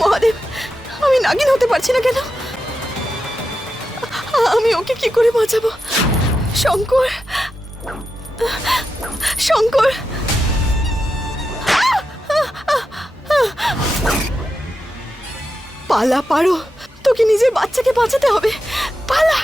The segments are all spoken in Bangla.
মহাদেব আমি নাগিন হতে পারছি না কেন? আমি ওকে কি করে বাঁচাবো? শঙ্কর! শঙ্কর! পালা পারো। তোকে নিজের বাচ্চাকে বাঁচাতে হবে। পালা।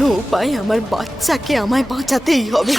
কোনো উপায় আমার বাচ্চাকে আমায় বাঁচাতেই হবে।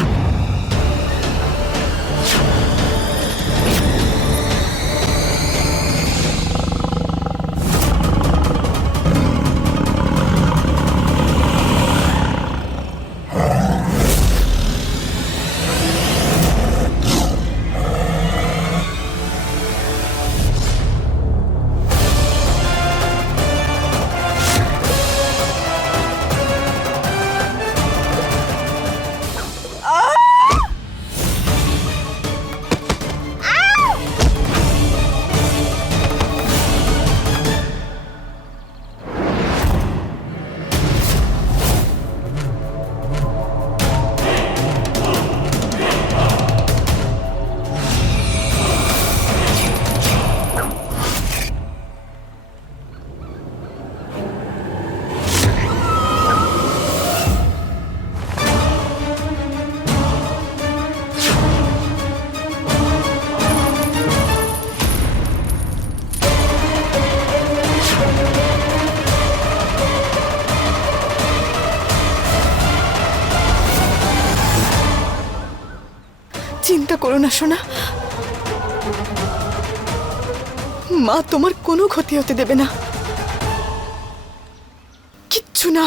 না সোনা। মা তোমার কোনো ক্ষতি হতে দেবে না। কিচ্ছু না।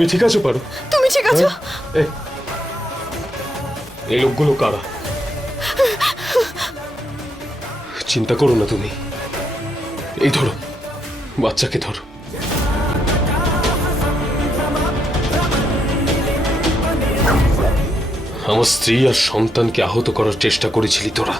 তুমি ঠিক আছো পারো তুমি ঠিক আছো? হ্যাঁ? এই লোকগুলো কারা? চিন্তা করো না তুমি। এই ধরো বাচ্চাকে ধরো। আমার স্ত্রী আর সন্তানকে আহত করার চেষ্টা করেছিলি তোরা।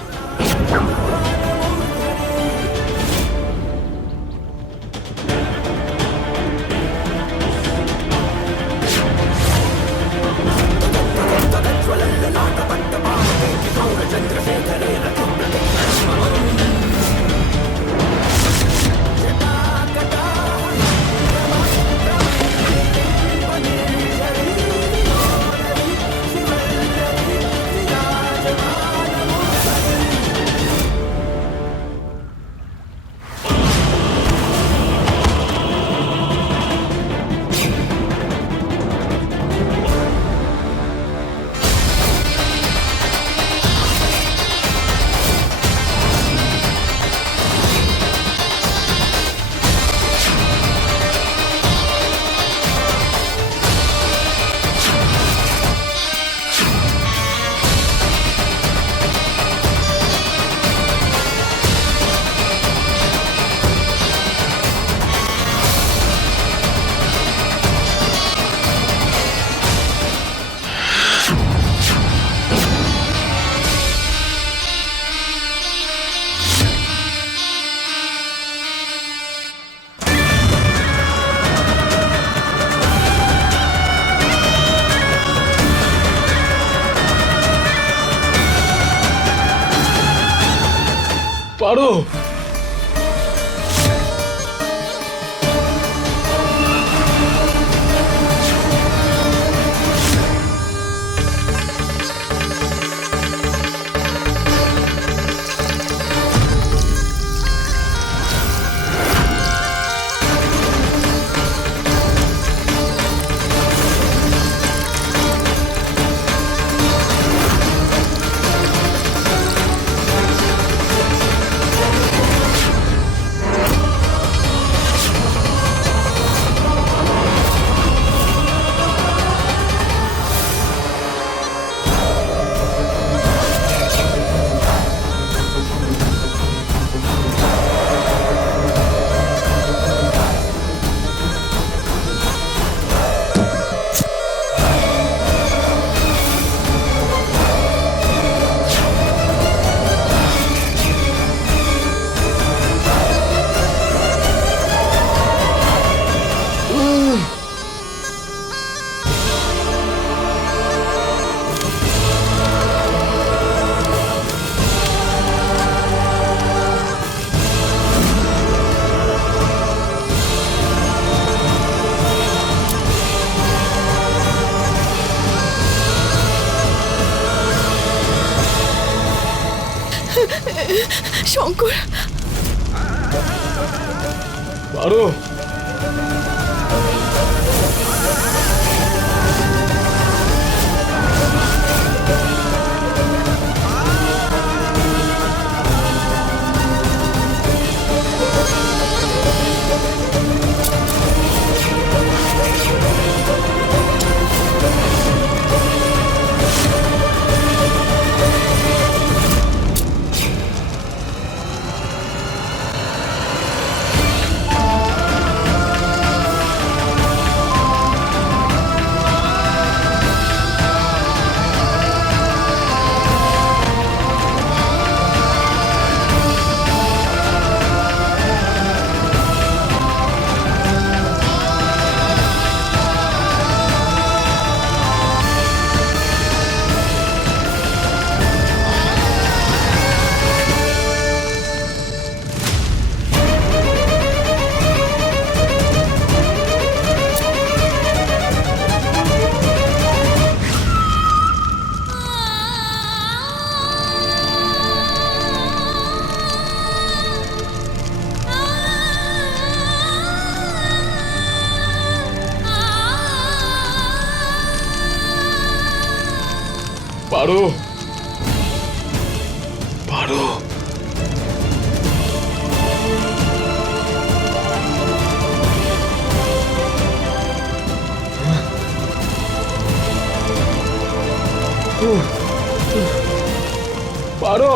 পারো।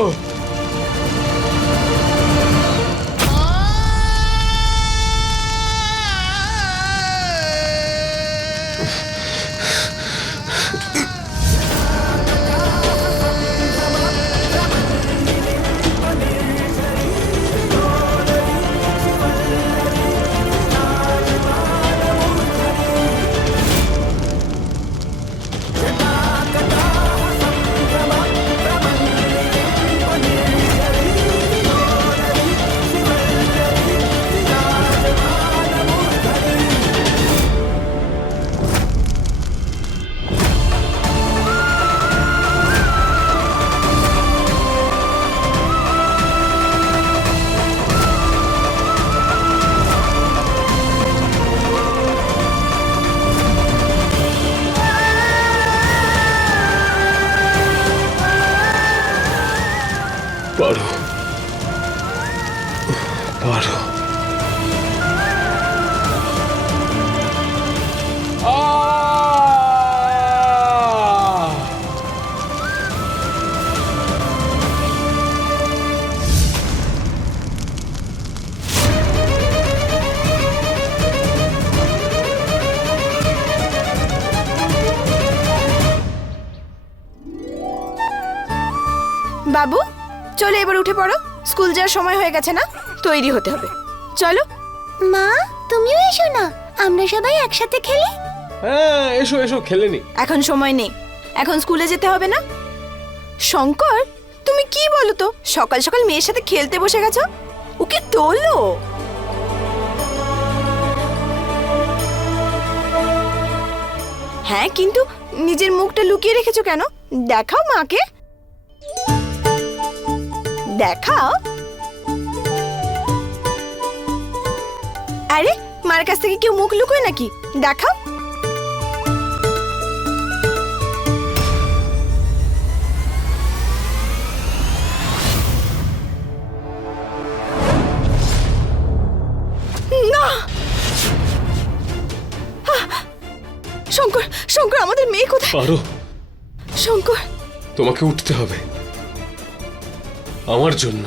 চলো এবার উঠে পড়ো। স্কুল যাওয়ার সময় হয়ে গেছে না? তৈরি হতে হবে। চলো। মা তুমিও এসো না। আমরা সবাই একসাথে খেলি? হ্যাঁ এসো এসো খেলে নি। এখন সময় নেই। এখন স্কুলে যেতে হবে না? শঙ্কর তুমি কি বলো তো? সকাল সকাল মেয়ের সাথে খেলতে বসে গেছো? ওকে তোলো। হ্যাঁ কিন্তু নিজের মুখটা লুকিয়ে রেখেছো কেন? দেখাও মাকে। দেখাও। আরে মার কাছ থেকে কেউ মুখ লুকোয় নাকি? দেখাও! শঙ্কর শঙ্কর আমাদের মেয়ে কোথায়? পারো। শঙ্কর। তোমাকে উঠতে হবে। আমার জন্য।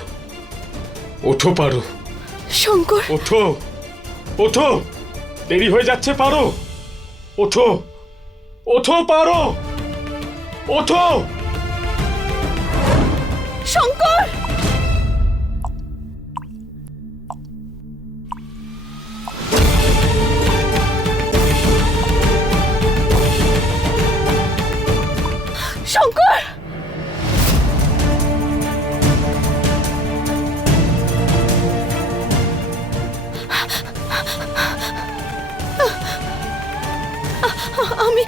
ওঠো পারো। শঙ্কর। ওঠো। ওঠো। দেরি হয়ে যাচ্ছে পারো। ওঠো। ওঠো পারো। ওঠো। শঙ্কর। শঙ্কর। আমি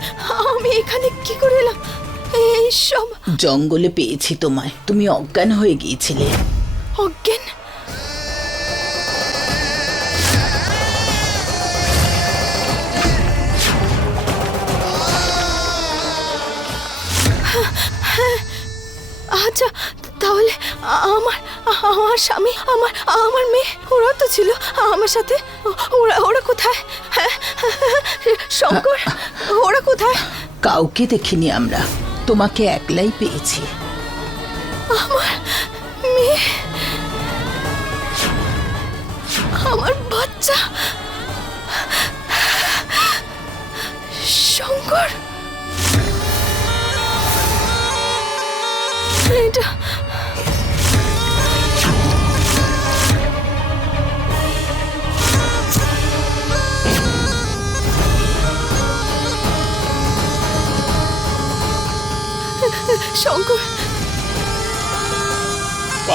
আমি এখানে কি করে এলাম? এই সব জঙ্গলে পেয়েছি তোমায়। তুমি অজ্ঞান হয়ে গিয়েছিলে। অজ্ঞান? আচ্ছা তাহলে আমার আমার স্বামী আমার আমার মেয়ে ওরা তো ছিল। আমার সাথে ওরা ওরা কোথায়? হ্যাঁ? শঙ্কর ওরা কোথায়? কাউকে দেখিনি আমরা। তোমাকে একলাই পেয়েছি। আমার মেয়ে আমার বাচ্চা। শঙ্কর এটা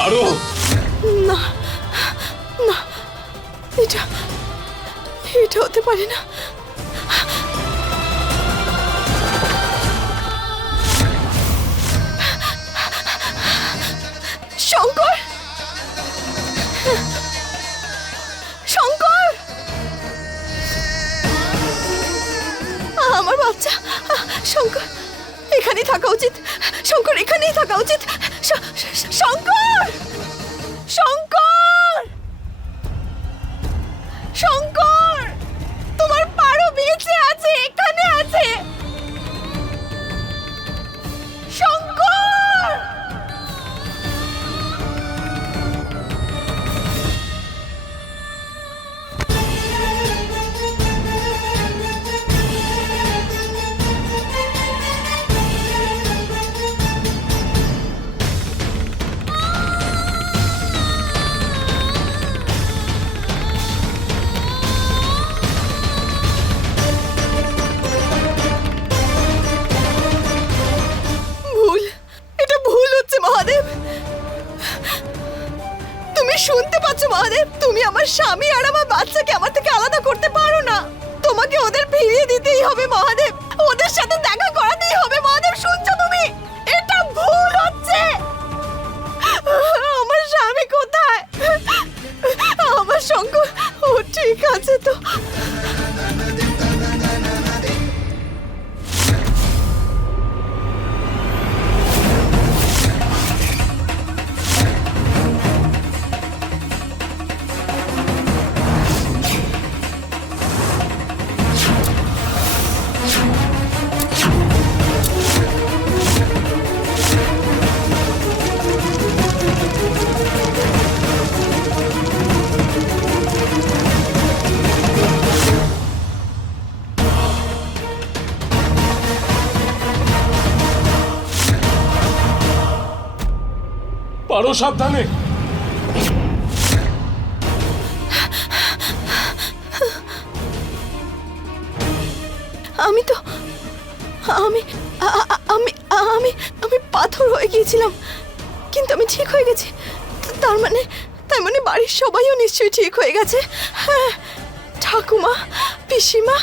পারো না না এটা এটা হতে পারে না। উচিত? শঙ্কর এখানেই থাকা উচিত? শঙ্কর! শঙ্কর! শঙ্কর! তোমার পারো বেঁচে আছে এখানে আছে! আমার সাবধানে। আমি তো, আমি আমি আমি আমি পাথর হয়ে গিয়েছিলাম। কিন্তু আমি ঠিক হয়ে গেছি। তার মানে তার মানে বাড়ির সবাইও নিশ্চয়ই ঠিক হয়ে গেছে। হ্যাঁ ঠাকুমা, পিসিমা,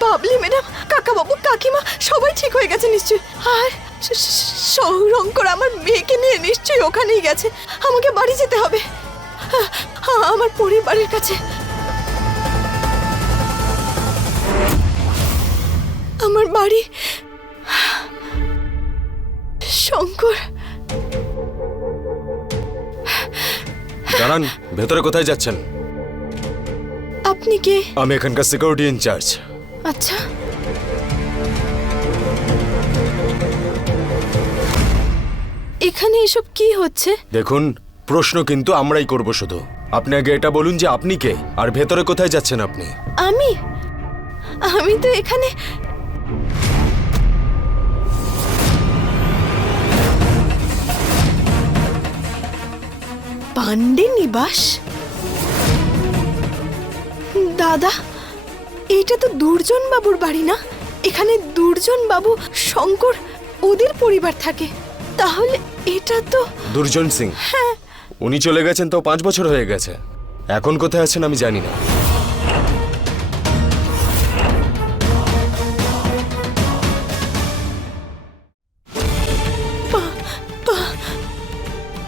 বাবলি ম্যাডাম, কাকাবাবু, কাকিমা, সবাই ঠিক হয়ে গেছে নিশ্চয়ই। আর স- আমার মেয়েকে নিয়ে নিশ্চয়ই ওখানেই গেছে। আমাকে বাড়ি যেতে হবে। আ- আমার পরিবারের কাছে। আমার বাড়ি। শঙ্কর। দাঁড়ান ভেতরে কোথায় যাচ্ছেন? আপনি কে? আমি এখানকার সিকিউরিটি ইনচার্জ আচ্ছা। এখানে এসব কি হচ্ছে? দেখুন প্রশ্ন কিন্তু আমরাই করব শুধু। আপনি আগে এটা বলুন যে আপনি কে আর ভেতরে কোথায় যাচ্ছেন আপনি? আমি? আমি তো এখানে পাণ্ডে নিবাস? দাদা এটা তো দুর্জন বাবুর বাড়ি না? এখানে দুর্জন বাবু শঙ্কর ওদের পরিবার থাকে। তাহলে এটা তো দুর্জন সিং। হ্যাঁ। উনি চলে গেছেন তো পাঁচ বছর হয়ে গেছে। এখন কোথায় আছেন আমি জানি না।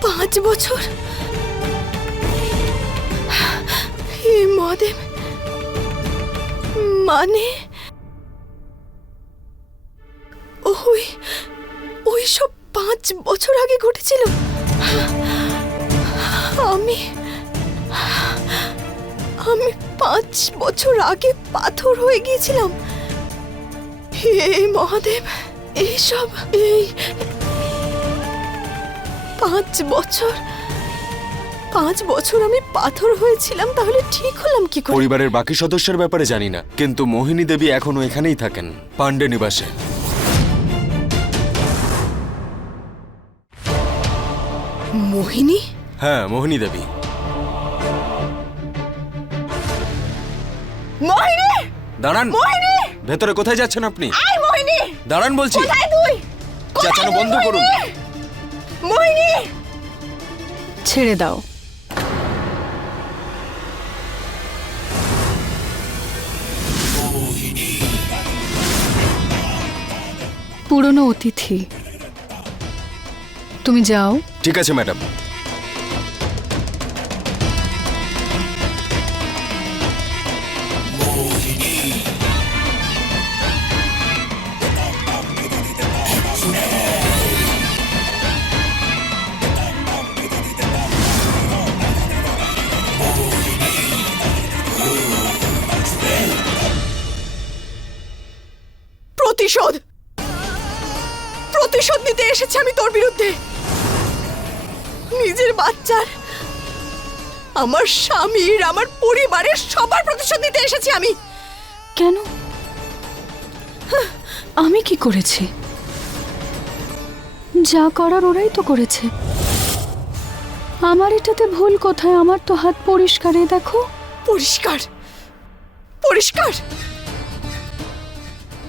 পাঁচ বছর। মানে পাঁচ বছর আগে ঘটেছিল। আমি আমি পাঁচ বছর আগে পাথর হয়ে গিয়েছিলাম। হে মহাদেব এইসব এই পাঁচ বছর পাঁচ বছর আমি পাথর হয়েছিলাম, তাহলে ঠিক হলাম কি পরিবারের বাকি সদস্যের ব্যাপারে জানি না, কিন্তু মোহিনী দেবী এখনও এখানেই থাকেন, পাণ্ডে নিবাসে। মোহিনী? হ্যাঁ মোহিনী দেবী। মোহিনী! দাঁড়ান। মোহিনী! ভেতরে কোথায় যাচ্ছেন আপনি? আয় মোহিনী! দাঁড়ান বলছি। কোথায় তুই? চেঁচানো বন্ধ করুন। মোহিনী? মোহিনী! ছেড়ে দাও। পুরনো অতিথি। তুমি যাও। ঠিক আছে ম্যাডাম। প্রতিশোধ। প্রতিশোধ নিতে এসেছি আমি তোর বিরুদ্ধে। বাচ্চার আমার স্বামীর আমার পরিবারের সবার প্রতিশোধ নিতে এসেছি আমি। কেন? আমি কি করেছি? যা করার ওরাই তো করেছে। আমার এটাতে ভুল কোথায়? আমার তো হাত পরিষ্কারে দেখো। পরিষ্কার। পরিষ্কার।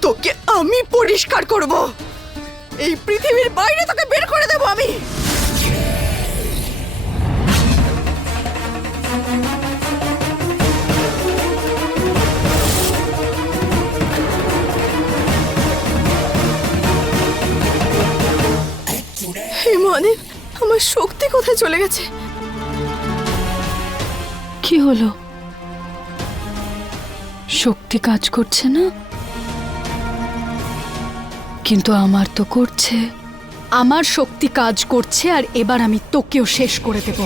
তোকে আমি পরিষ্কার করব। এই পৃথিবীর বাইরে তোকে বের করে দেব আমি। মনে আমার শক্তি কোথায় চলে গেছে? কি হলো? শক্তি কাজ করছে না? কিন্তু আমার তো করছে। আমার শক্তি কাজ করছে আর এবার আমি তোকেও শেষ করে দেব।